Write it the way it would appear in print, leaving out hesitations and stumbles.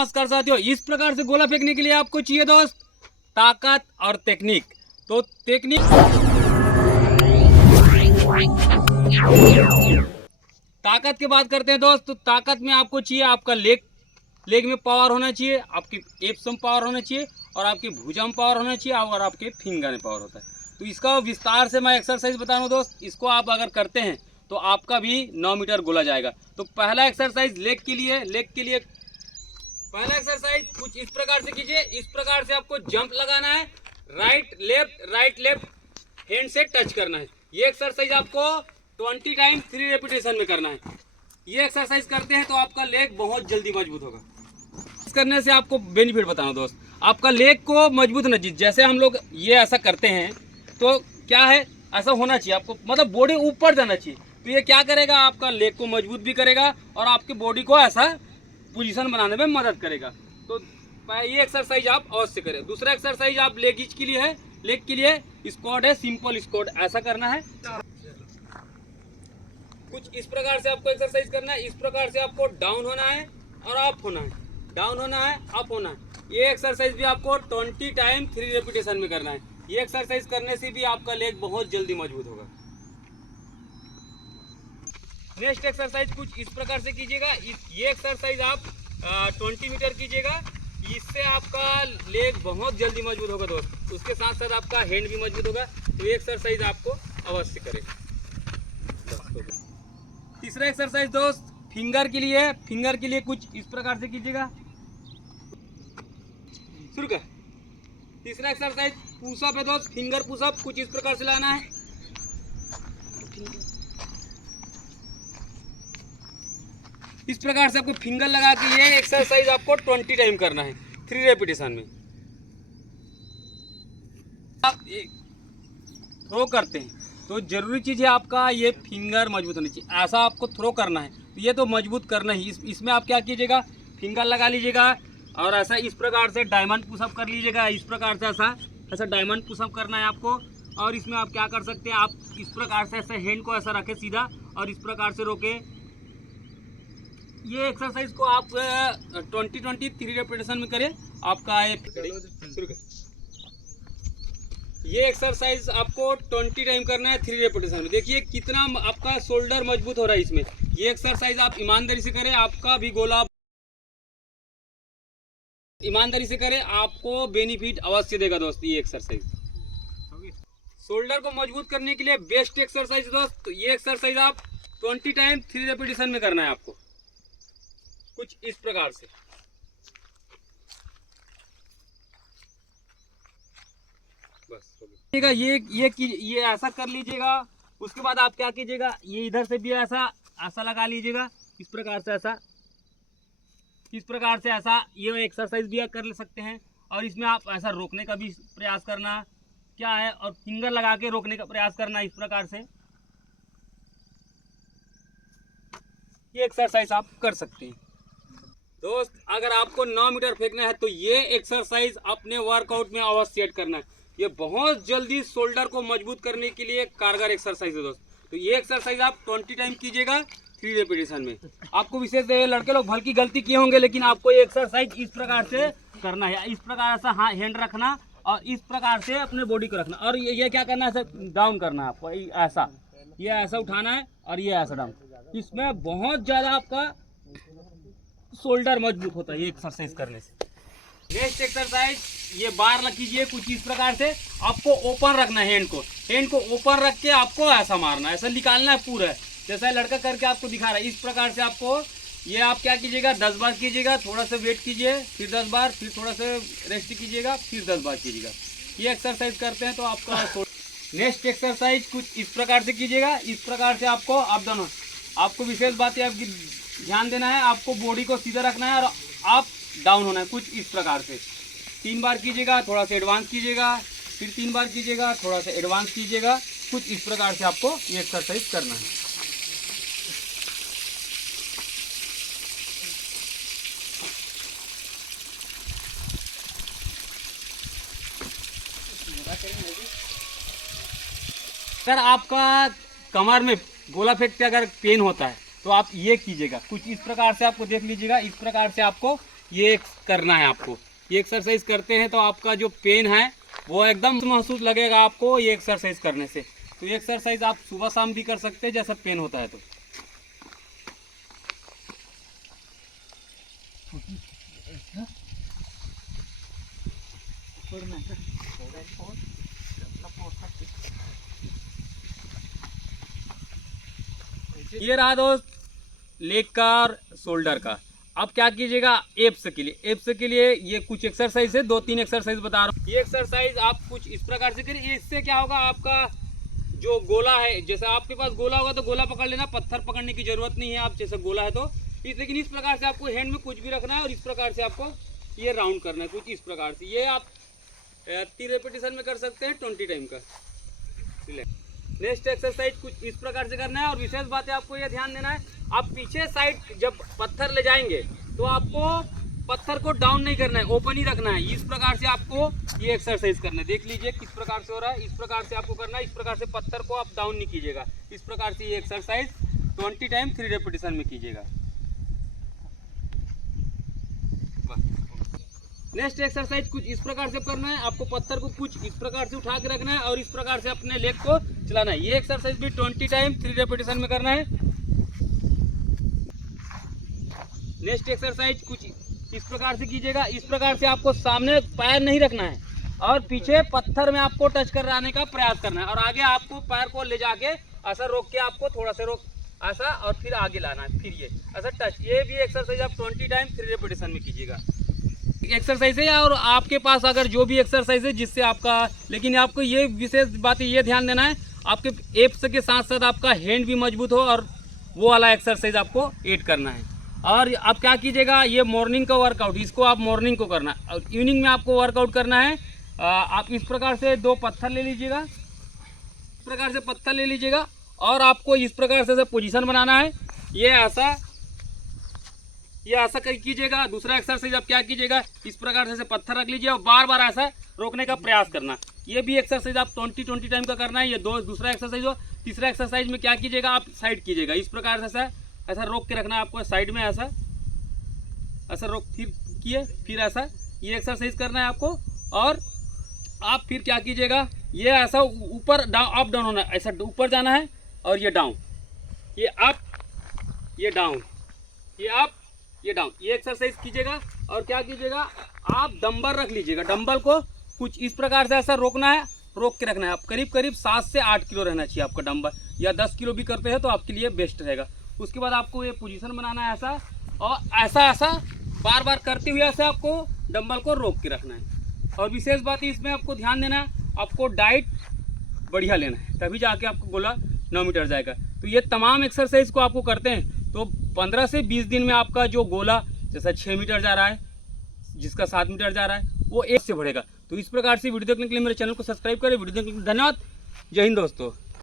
नमस्कार साथियों, इस प्रकार से गोला फेंकने के लिए आपको चाहिए दोस्त ताकत और टेक्निक। तो टेक्निक ताकत की बात करते हैं दोस्त, तो ताकत में आपको चाहिए आपका लेग में पावर होना चाहिए, आपकी एप्स में पावर होना चाहिए और आपकी भुजा में पावर होना चाहिए और आपके फिंगर में पावर होता है। तो इसका विस्तार से मैं एक्सरसाइज बता रहा हूँ दोस्त, इसको आप अगर करते हैं तो आपका भी 9 मीटर गोला जाएगा। तो पहला एक्सरसाइज लेग के लिए पहला एक्सरसाइज कुछ इस प्रकार से कीजिए। इस प्रकार से आपको जंप लगाना है, राइट लेफ्ट हैंड से टच करना है। ये एक्सरसाइज आपको 20 टाइम 3 रेपिटेशन में करना है। ये एक्सरसाइज करते हैं तो आपका लेग बहुत जल्दी मजबूत होगा। इस करने से आपको बेनिफिट बताऊं दोस्त, आपका लेग को मजबूत न जैसे हम लोग ये ऐसा करते हैं तो क्या है, ऐसा होना चाहिए आपको, मतलब बॉडी ऊपर जाना चाहिए। तो ये क्या करेगा, आपका लेग को मजबूत भी करेगा और आपकी बॉडी को ऐसा पोजीशन बनाने में मदद करेगा। तो ये एक्सरसाइज आप अवश्य करें। दूसरा एक्सरसाइज आप लेग के लिए है, लेग के लिए स्क्वाट है, सिंपल स्क्वाट ऐसा करना है। कुछ इस प्रकार से आपको एक्सरसाइज करना है। इस प्रकार से आपको डाउन होना है और अप होना है, डाउन होना है अप होना है। ये एक्सरसाइज भी आपको 20 टाइम 3 रेपिटेशन में करना है। ये एक्सरसाइज करने से भी आपका लेग बहुत जल्दी मजबूत होगा। नेक्स्ट एक्सरसाइज कुछ इस प्रकार से कीजिएगा। ये एक्सरसाइज आप 20 मीटर कीजिएगा। इससे आपका लेग बहुत जल्दी मजबूत होगा दोस्त। उसके साथ साथ आपका हैंड भी मजबूत होगा। तो ये एक्सरसाइज आपको अवश्य करें। तीसरा एक्सरसाइज दोस्त फिंगर के लिए कुछ इस प्रकार से कीजिएगा। शुरू कर। तीसरा एक्सरसाइज पुशअप है दोस्त, फिंगर पुशअप कुछ इस प्रकार से लाना है। इस प्रकार से आपको फिंगर लगा के ये एक्सरसाइज आपको 20 टाइम करना है 3 रेपिटेशन में। आप थ्रो करते हैं तो जरूरी चीज़ है आपका ये फिंगर मजबूत होनी चाहिए। ऐसा आपको थ्रो करना है तो ये तो मजबूत करना ही। इसमें आप क्या कीजिएगा, फिंगर लगा लीजिएगा और ऐसा इस प्रकार से डायमंड पुशअप कर लीजिएगा। इस प्रकार से ऐसा डायमंड पुशअप करना है आपको। और इसमें आप क्या कर सकते हैं, आप इस प्रकार से ऐसे हैंड को ऐसा रखें सीधा और इस प्रकार से रोके। ये एक्सरसाइज को आप 20 3 रेपिटेशन में करें। आपका ये एक्सरसाइज आपको 20 टाइम करना है 3 रेपिटेशन में। देखिए कितना आपका शोल्डर मजबूत हो रहा है इसमें। ये एक्सरसाइज आप ईमानदारी से करें, आपका भी गोला ईमानदारी से करें, आपको बेनिफिट अवश्य देगा दोस्त। ये एक्सरसाइज शोल्डर को मजबूत करने के लिए बेस्ट एक्सरसाइज दोस्त। ये एक्सरसाइज आप 20 टाइम 3 रेपिटेशन में करना है आपको कुछ इस प्रकार से। बस ये ऐसा कर लीजिएगा। उसके बाद आप क्या कीजिएगा, ये इधर से भी ऐसा लगा लीजिएगा। इस प्रकार से ऐसा ये एक्सरसाइज भी कर सकते हैं। और इसमें आप ऐसा रोकने का भी प्रयास करना क्या है और फिंगर लगा के रोकने का प्रयास करना इस प्रकार से। ये एक्सरसाइज आप कर सकते हैं दोस्त। अगर आपको 9 मीटर फेंकना है तो ये एक्सरसाइज अपने वर्कआउट में अवश्य ऐड करना है। ये बहुत जल्दी शोल्डर को मजबूत करने के लिए कारगर एक्सरसाइज है दोस्त। तो ये एक्सरसाइज आप 20 टाइम कीजिएगा 3 रेपिटेशन में। आपको विशेष लड़के लोग भले की गलती किए होंगे, लेकिन आपको ये एक्सरसाइज इस प्रकार से करना है। इस प्रकार ऐसा हैंड रखना और इस प्रकार से अपने बॉडी को रखना और ये क्या करना है, डाउन करना है आपको। ये ऐसा उठाना है और ये ऐसा डाउन। इसमें बहुत ज़्यादा आपका शोल्डर मजबूत होता है ये एक्सरसाइज करने से। नेक्स्ट एक्सरसाइज ये बार कीजिए कुछ इस प्रकार से। आपको ओपन रखना है, हैंड को ओपन रख के आपको ऐसा मारना है, ऐसा निकालना है पूरा, जैसा लड़का करके आपको दिखा रहा है। इस प्रकार से आपको ये आप क्या कीजिएगा, 10 बार कीजिएगा, थोड़ा सा वेट कीजिए, फिर 10 बार, फिर थोड़ा सा रेस्ट कीजिएगा, फिर 10 बार कीजिएगा। ये एक्सरसाइज करते हैं तो आपका नेक्स्ट एक्सरसाइज कुछ इस प्रकार से कीजिएगा। इस प्रकार से आपको अप डाउन, आपको विशेष बात है आपकी ध्यान देना है, आपको बॉडी को सीधा रखना है और आप डाउन होना है कुछ इस प्रकार से। 3 बार कीजिएगा, थोड़ा सा एडवांस कीजिएगा, फिर 3 बार कीजिएगा, थोड़ा सा एडवांस कीजिएगा। कुछ इस प्रकार से आपको ये एक्सरसाइज करना है। अगर आपका कमर में गोला फेंकते अगर पेन होता है तो आप ये कीजिएगा कुछ इस प्रकार से। आपको देख लीजिएगा, इस प्रकार से आपको ये करना है आपको। ये एक्सरसाइज करते हैं तो आपका जो पेन है वो एकदम महसूस लगेगा आपको ये एक्सरसाइज करने से। तो ये एक्सरसाइज आप सुबह शाम भी कर सकते हैं जैसा पेन होता है। तो ये रहा दोस्त लेग का और शोल्डर का। अब क्या कीजिएगा, एब्स के लिए, एब्स के लिए ये कुछ एक्सरसाइज है, 2-3 एक्सरसाइज बता रहा हूँ। ये एक्सरसाइज आप कुछ इस प्रकार से करिए। इससे क्या होगा, आपका जो गोला है, जैसे आपके पास गोला होगा तो गोला पकड़ लेना, पत्थर पकड़ने की जरूरत नहीं है। आप जैसे गोला है तो लेकिन इस प्रकार से आपको हैंड में कुछ भी रखना है और इस प्रकार से आपको ये राउंड करना है कुछ इस प्रकार से। ये आप 3 रेपिटेशन में कर सकते हैं 20 टाइम का। नेक्स्ट एक्सरसाइज कुछ इस प्रकार से करना है। और विशेष बात है, आपको ये ध्यान देना है, आप पीछे साइड जब पत्थर ले जाएंगे तो आपको पत्थर को डाउन नहीं करना है, ओपन ही रखना है। इस प्रकार से आपको ये एक्सरसाइज करना है। देख लीजिए किस प्रकार से हो रहा है। इस प्रकार से आपको करना है, इस प्रकार से पत्थर को आप डाउन नहीं कीजिएगा। इस प्रकार से ये एक्सरसाइज 20 टाइम 3 रेपिटेशन में कीजिएगा। नेक्स्ट एक्सरसाइज कुछ इस प्रकार से करना है। आपको पत्थर को कुछ इस प्रकार से उठा के रखना है और इस प्रकार से अपने लेग को चलाना है। ये एक्सरसाइज भी 20 टाइम 3 रेपिटेशन में करना है। नेक्स्ट एक्सरसाइज कुछ इस प्रकार से कीजिएगा। इस प्रकार से आपको सामने पैर नहीं रखना है और पीछे पत्थर में आपको टच कराने का प्रयास करना है और आगे आपको पैर को ले जाके ऐसा रोक के आपको थोड़ा सा रोक ऐसा और फिर आगे लाना है, फिर ये ऐसा टच। ये भी एक्सरसाइज आप 20 टाइम 3 रेपिटेशन में कीजिएगा। एक्सरसाइज है और आपके पास अगर जो भी एक्सरसाइज है जिससे आपका, लेकिन आपको ये विशेष बात ये ध्यान देना है, आपके एब्स के साथ साथ आपका हैंड भी मजबूत हो और वो वाला एक्सरसाइज आपको ऐड करना है। और आप क्या कीजिएगा, ये मॉर्निंग का वर्कआउट, इसको आप मॉर्निंग को करना है और इवनिंग में आपको वर्कआउट करना है। आप इस प्रकार से 2 पत्थर ले लीजिएगा, इस प्रकार से पत्थर ले लीजिएगा और आपको इस प्रकार से पोजीशन बनाना है। ये ऐसा कीजिएगा। दूसरा एक्सरसाइज आप क्या कीजिएगा, इस प्रकार से पत्थर रख लीजिए और बार बार ऐसा रोकने का प्रयास करना। ये भी एक्सरसाइज आप 20 टाइम का करना है। ये दूसरा एक्सरसाइज हो। तीसरा एक्सरसाइज में क्या कीजिएगा, आप साइड कीजिएगा, इस प्रकार से ऐसा रोक के रखना है आपको साइड में, ऐसा रोक, फिर ऐसा ये एक्सरसाइज करना है आपको। और आप फिर क्या कीजिएगा, ये ऐसा ऊपर डाउन, अप डाउन होना है, ऐसा ऊपर जाना है और ये डाउन, ये अप, ये डाउन, ये अप, ये डाउन। ये एक्सरसाइज कीजिएगा। और क्या कीजिएगा, आप डंबल रख लीजिएगा। डंबल को कुछ इस प्रकार से ऐसा रोकना है, रोक के रखना है। आप करीब 7 से 8 किलो रहना चाहिए आपका डंबल, या 10 किलो भी करते हैं तो आपके लिए बेस्ट रहेगा। उसके बाद आपको ये पोजीशन बनाना है ऐसा, और ऐसा बार बार करते हुए ऐसे आपको डंबल को रोक के रखना है। और विशेष बात इसमें आपको ध्यान देना है, आपको डाइट बढ़िया लेना है, तभी जाके आपको गोला 9 मीटर जाएगा। तो ये तमाम एक्सरसाइज को आपको करते हैं तो 15 से 20 दिन में आपका जो गोला जैसा 6 मीटर जा रहा है, जिसका 7 मीटर जा रहा है, वो 1 से बढ़ेगा। तो इस प्रकार से वीडियो देखने के लिए मेरे चैनल को सब्सक्राइब करें। वीडियो देखने के लिए धन्यवाद। जय हिंद दोस्तों।